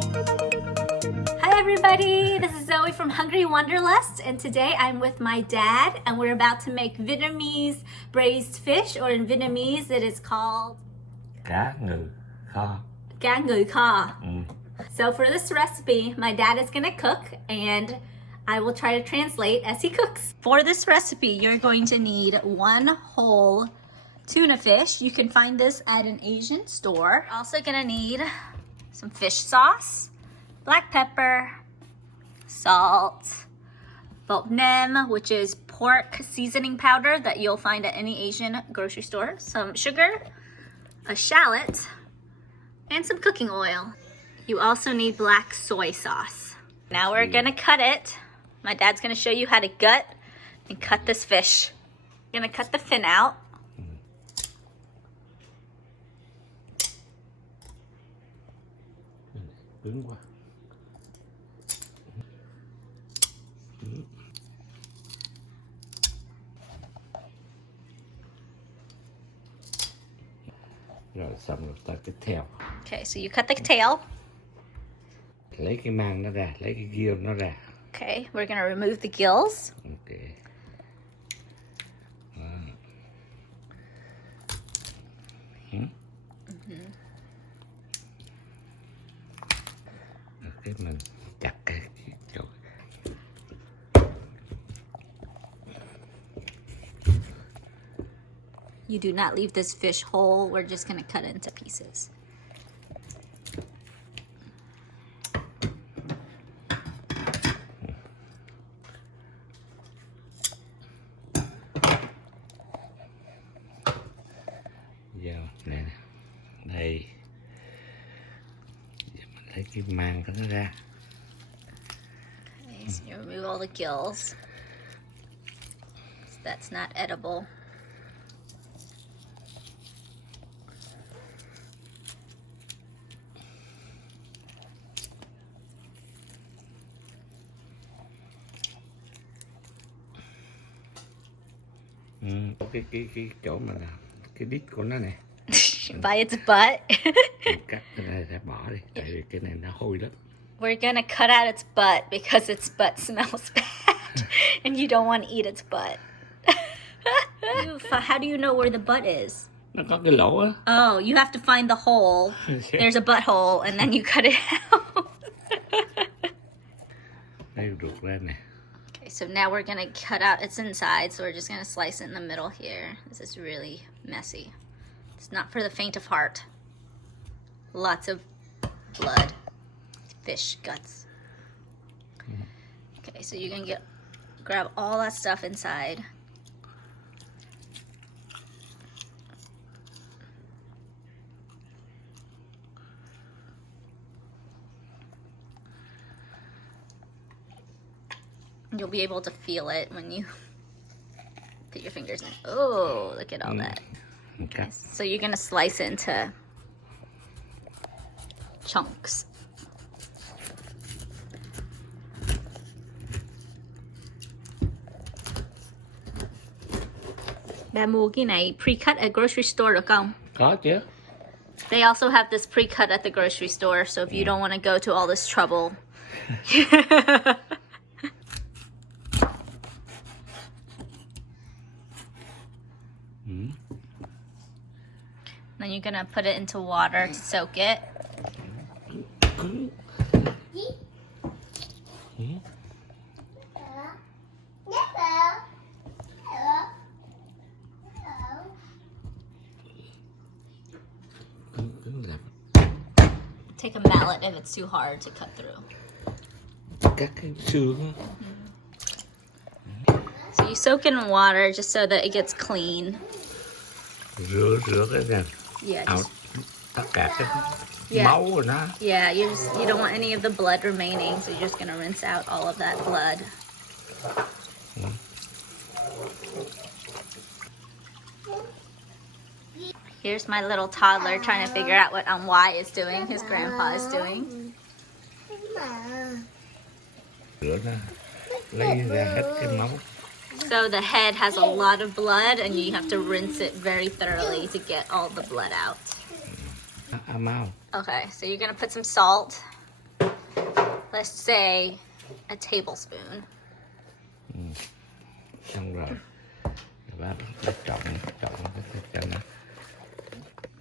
Hi everybody, this is Zoe from Hungry Wanderlust, and today I'm with my dad and we're about to make Vietnamese braised fish, or in Vietnamese it is called Cá Kho. Cá Kho. So for this recipe, my dad is gonna cook and I will try to translate as he cooks. For this recipe, you're going to need one whole tuna fish. You can find this at an Asian store. Also gonna need some fish sauce, black pepper, salt, bột nem, which is pork seasoning powder that you'll find at any Asian grocery store, some sugar, a shallot, and some cooking oil. You also need black soy sauce. Now we're gonna cut it. My dad's gonna show you how to gut and cut this fish. We're gonna cut the fin out. Cứng quá. Rồi xong rồi ta tiếp theo. Okay, so you cut the tail. Lấy cái mang nó ra, lấy cái gill nó ra. Okay, we're gonna remove the gills. Okay. Cái mình chặt cái chỗ. You do not leave this fish whole. We're just gonna cut it into pieces. Giờ nè, đây. Giờ mình lấy cái mang của nó ra. Okay, so you remove all the gills. So that's not edible. Cái chỗ mà là cái đít của nó nè. By its butt. Cắt cái này ra bỏ đi, tại vì cái này nó hôi lắm. We're gonna cut out its butt because its butt smells bad and you don't want to eat its butt. How do you know where the butt is? Nó có cái lỗ á. Oh, you have to find the hole. There's a butthole and then you cut it out. Đây ruột ra nè. Okay, so now we're gonna cut out its inside, so we're just gonna slice it in the middle here. This is really messy. It's not for the faint of heart. Lots of blood. Fish guts. Okay, so you can grab all that stuff inside. You'll be able to feel it when you put your fingers in. Oh, look at all that. Okay. So you're gonna slice it into chunks. Bà mua cái này pre-cut at grocery store được không? Có chứ. They also have this pre-cut at the grocery store, so if you don't want to go to all this trouble. Then you're gonna put it into water to soak it. Take a mallet if it's too hard to cut through. Cắt cái xương. So you soak it in water just so that it gets clean. Rửa cái nè. Yeah. Tất cả cái máu của nó. Yeah, you don't want any of the blood remaining, so you're just gonna rinse out all of that blood. Here's my little toddler trying to figure out what Y is doing, his grandpa is doing. Rửa nó, lấy ra hết cái máu. So the head has a lot of blood and you have to rinse it very thoroughly to get all the blood out. Amount. Okay, so you're gonna put some salt. let's say a tablespoon. Xong rồi. Bác trộn cho nó.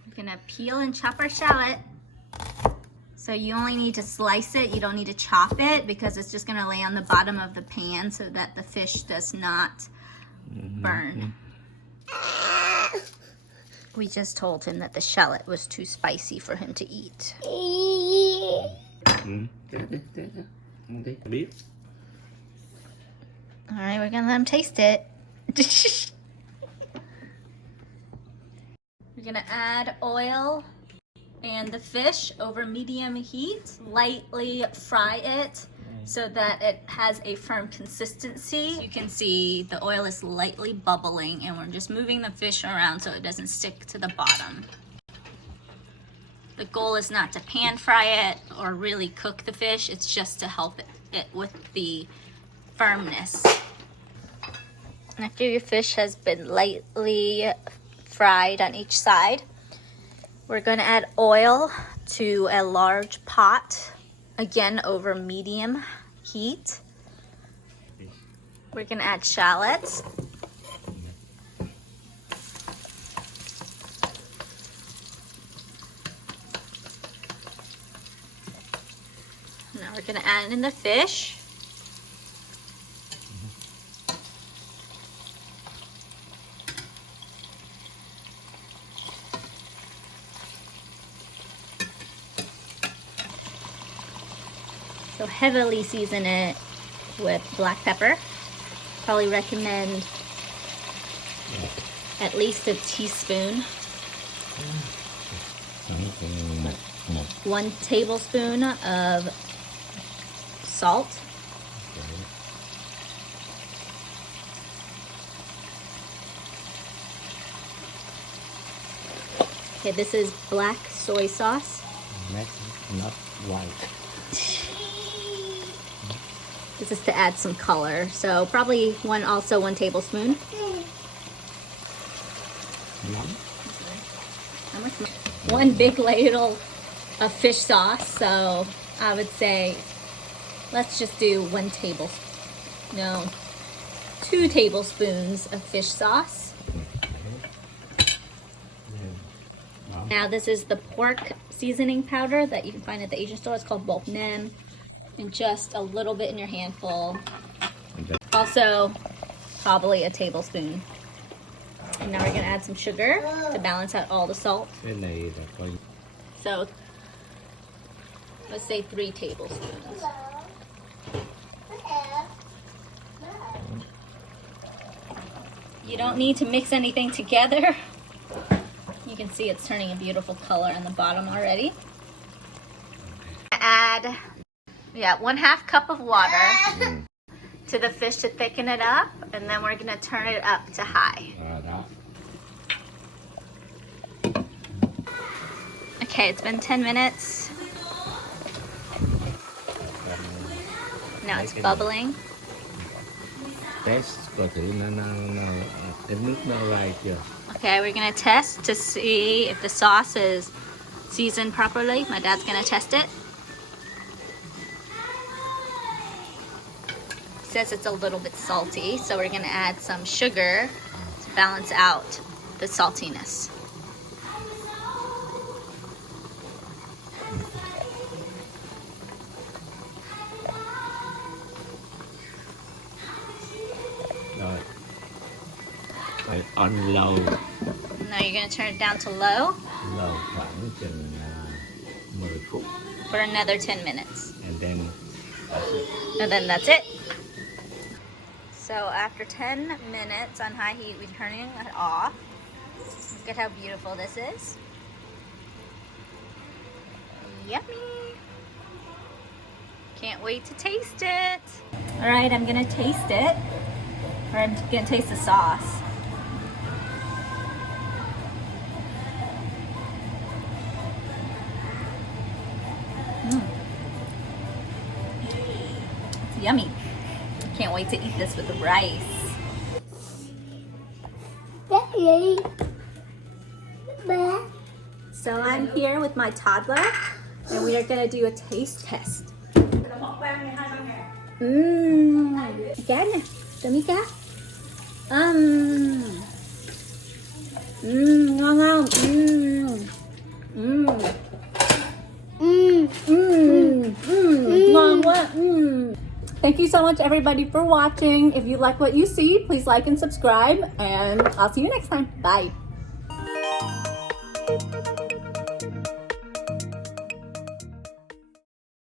We're gonna peel and chop our shallot. So you only need to slice it, you don't need to chop it because it's just gonna lay on the bottom of the pan so that the fish does not burn. We just told him that the shallot was too spicy for him to eat. All right, we're gonna let him taste it. We're gonna add oil and the fish over medium heat. Lightly fry it so that it has a firm consistency. You can see the oil is lightly bubbling and we're just moving the fish around so it doesn't stick to the bottom. The goal is not to pan fry it or really cook the fish, it's just to help it with the firmness. After your fish has been lightly fried on each side, we're going to add oil to a large pot, again over medium heat. We're going to add shallots. Now we're going to add in the fish. So heavily season it with black pepper. Probably recommend at least a teaspoon. 1 tablespoon of salt. Okay, this is black soy sauce. Not white. This is to add some color. So probably 1 tablespoon. How much more? 1 big ladle of fish sauce. So I would say, let's just do 1 tablespoon. No, 2 tablespoons of fish sauce. Now this is the pork seasoning powder that you can find at the Asian store. It's called bok nem. And just a little bit in your handful. Also, probably a tablespoon. And now we're gonna add some sugar to balance out all the salt. So, let's say 3 tablespoons. You don't need to mix anything together. You can see it's turning a beautiful color on the bottom already. Add 1/2 cup of water to the fish to thicken it up, and then we're gonna turn it up to high. Okay, it's been 10 minutes. Now it's bubbling. Test coi thử cái nước nó ra chưa. Okay, we're gonna test to see if the sauce is seasoned properly. My dad's gonna test it. Says it's a little bit salty, so we're gonna add some sugar to balance out the saltiness. Rồi. Phải on low. Now you're gonna turn it down to low. Low khoảng chừng 10 phút. For another 10 minutes. And then that's it. And then that's it. So after 10 minutes on high heat, we're turning it off. Look at how beautiful this is. Yummy. Can't wait to taste it. All right, I'm gonna taste it. Or I'm gonna taste the sauce. It's yummy. Can't wait to eat this with the rice. Daddy. So I'm here with my toddler, and we are gonna do a taste test. Cá nè, từ miếng cá. Ngon không? Ngon quá. Thank you so much everybody for watching. If you like what you see, please like and subscribe, and I'll see you next time. Bye.